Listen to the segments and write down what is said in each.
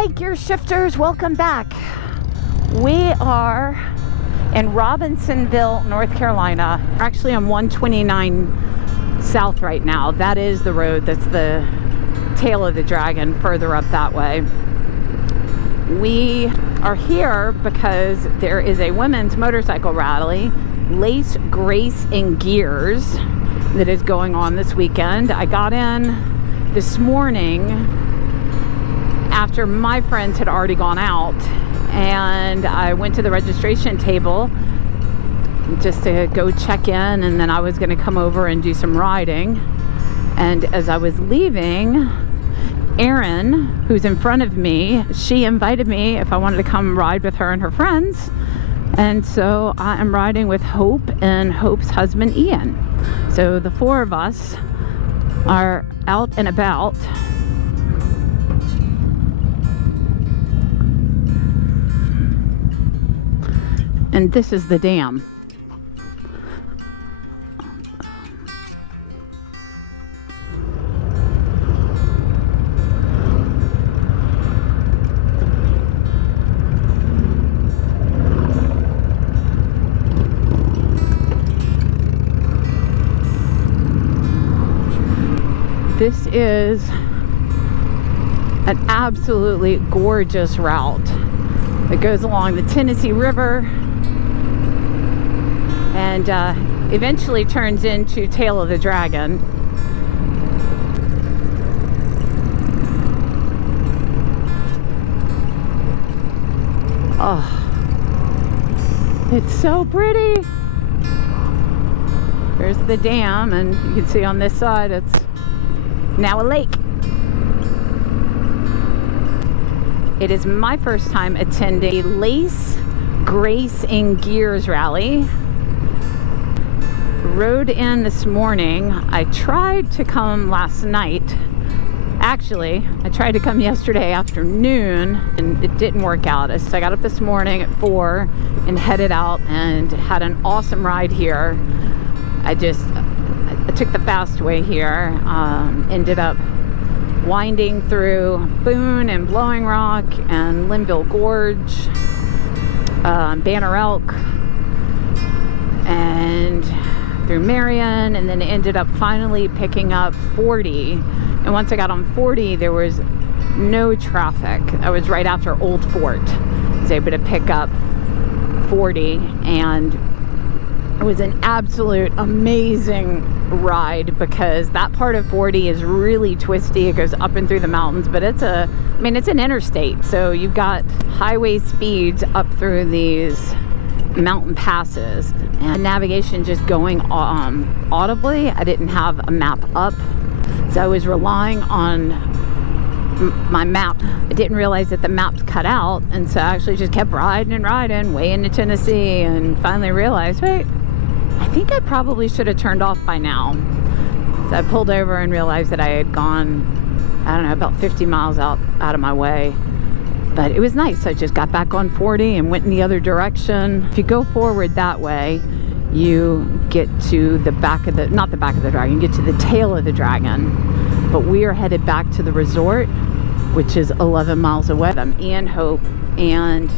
Hi, gear shifters, welcome back. We are in Robbinsville, North Carolina. We're actually on 129 South right now. That is the road that's the tail of the dragon, further up that way. We are here because there is a women's motorcycle rally, Lace, Grace, and Gears, that is going on this weekend. I got in this morning after my friends had already gone out, and I went to the registration table just to go check in, and then I was going to come over and do some riding. And as I was leaving, Erin, who's in front of me, she invited me if I wanted to come ride with her and her friends. And so I am riding with Hope and Hope's husband Ian. So the four of us are out and about. And this is the dam. This is an absolutely gorgeous route. It goes along the Tennessee River and eventually turns into Tail of the Dragon. Oh, it's so pretty. There's the dam, and you can see on this side it's now a lake. It is my first time attending a Lace, Grace, and Gears rally. Rode in this morning. I tried to come last night. Actually, I tried to come yesterday afternoon and it didn't work out. So I got up this morning at 4 and headed out and had an awesome ride here. I took the fast way here. Ended up winding through Boone and Blowing Rock and Linville Gorge, Banner Elk, and through Marion, and then ended up finally picking up 40. And once I got on 40, there was no traffic. I was right after Old Fort. I was able to pick up 40, and it was an absolute amazing ride because that part of 40 is really twisty. It goes up and through the mountains, but it's an interstate, so you've got highway speeds up through these mountain passes, and navigation just going audibly. I didn't have a map up, so I was relying on my map. I didn't realize that the map's cut out, and so I actually just kept riding and riding way into Tennessee, and finally realized, wait, I think I probably should have turned off by now. So I pulled over and realized that I had gone, I don't know, about 50 miles out of my way. But it was nice. I just got back on 40 and went in the other direction. If you go forward that way, you get to the back of the, not the back of the dragon, you get to the tail of the dragon. But we are headed back to the resort, which is 11 miles away. Ian, Hope, and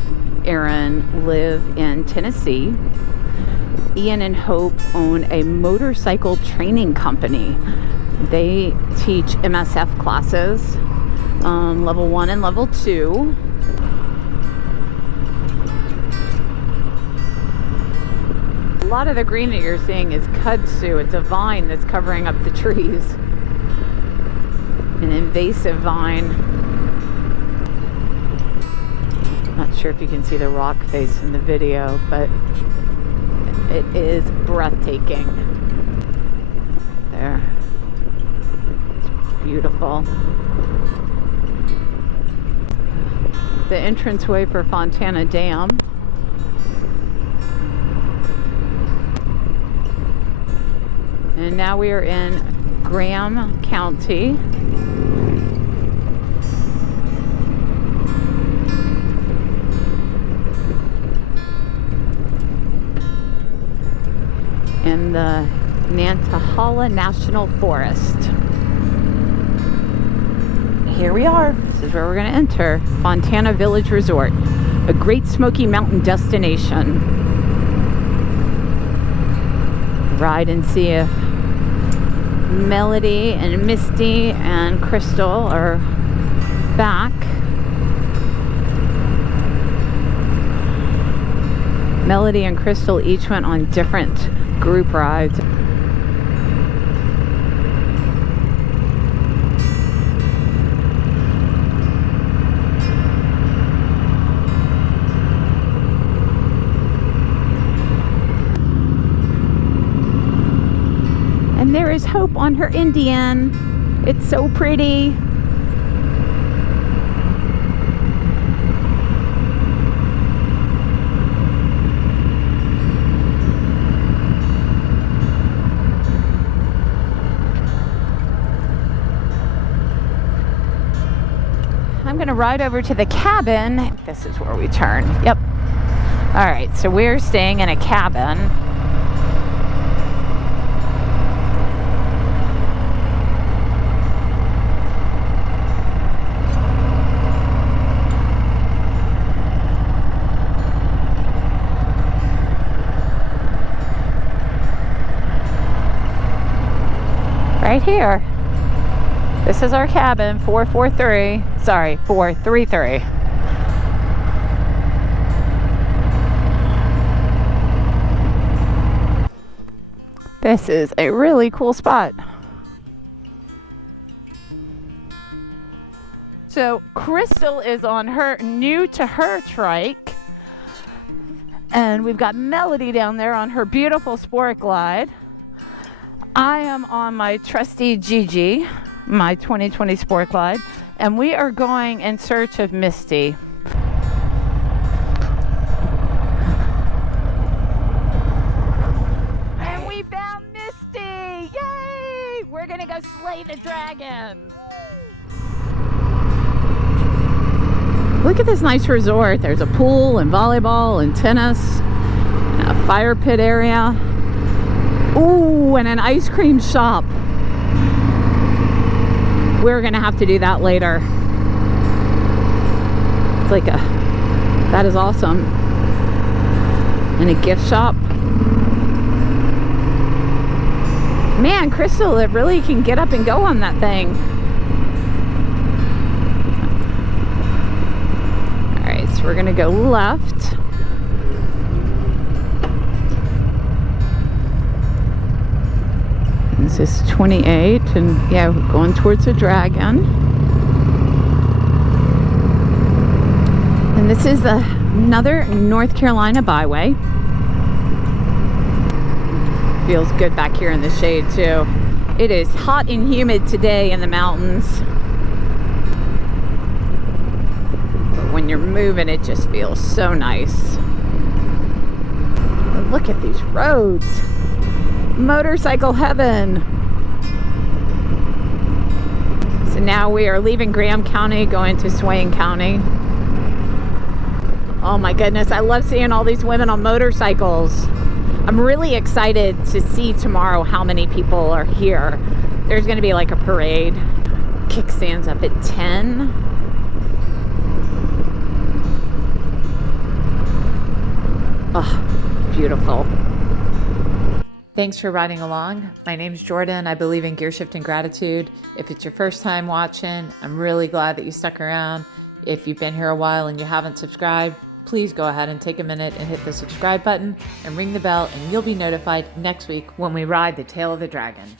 Erin live in Tennessee. Ian and Hope own a motorcycle training company. They teach MSF classes, level 1 and level 2. A lot of the green that you're seeing is kudzu. It's a vine that's covering up the trees. An invasive vine. Not sure if you can see the rock face in the video, but it is breathtaking. There. It's beautiful. The entranceway for Fontana Dam. And now we are in Graham County. In the Nantahala National Forest. here we are. This is where we're going to enter. Fontana Village Resort, a Great Smoky Mountain destination. Ride and see if Melody and Misty and Crystal are back. Melody and Crystal each went on different group rides. And there is Hope on her Indian. It's so pretty. I'm gonna ride over to the cabin. This is where we turn. Yep. All right, so we're staying in a cabin. Right here. This is our cabin, 433. Sorry, 433. This is a really cool spot. So Crystal is on her new to her trike. And we've got Melody down there on her beautiful Sport Glide. I am on my trusty Gigi, my 2020 Sport Glide, and we are going in search of Misty. And we found Misty! Yay! We're gonna go slay the dragon. Look at this nice resort. There's a pool and volleyball and tennis, and a fire pit area. Ooh, and an ice cream shop. We're gonna have to do that later. It's like that is awesome. And a gift shop. Man, Crystal, it really can get up and go on that thing. All right, so we're gonna go left. This is 28, and yeah, we're going towards the dragon. And this is another North Carolina byway. Feels good back here in the shade too. It is hot and humid today in the mountains. But when you're moving, it just feels so nice. Look at these roads. Motorcycle heaven. So now we are leaving Graham County, going to Swain County. Oh my goodness, I love seeing all these women on motorcycles. I'm really excited to see tomorrow how many people are here. There's going to be like a parade. Kickstand's up at 10. Oh, beautiful. Thanks for riding along. My name's Jordan. I believe in gear shift and gratitude. If it's your first time watching, I'm really glad that you stuck around. If you've been here a while and you haven't subscribed, please go ahead and take a minute and hit the subscribe button and ring the bell, and you'll be notified next week when we ride the Tail of the Dragon.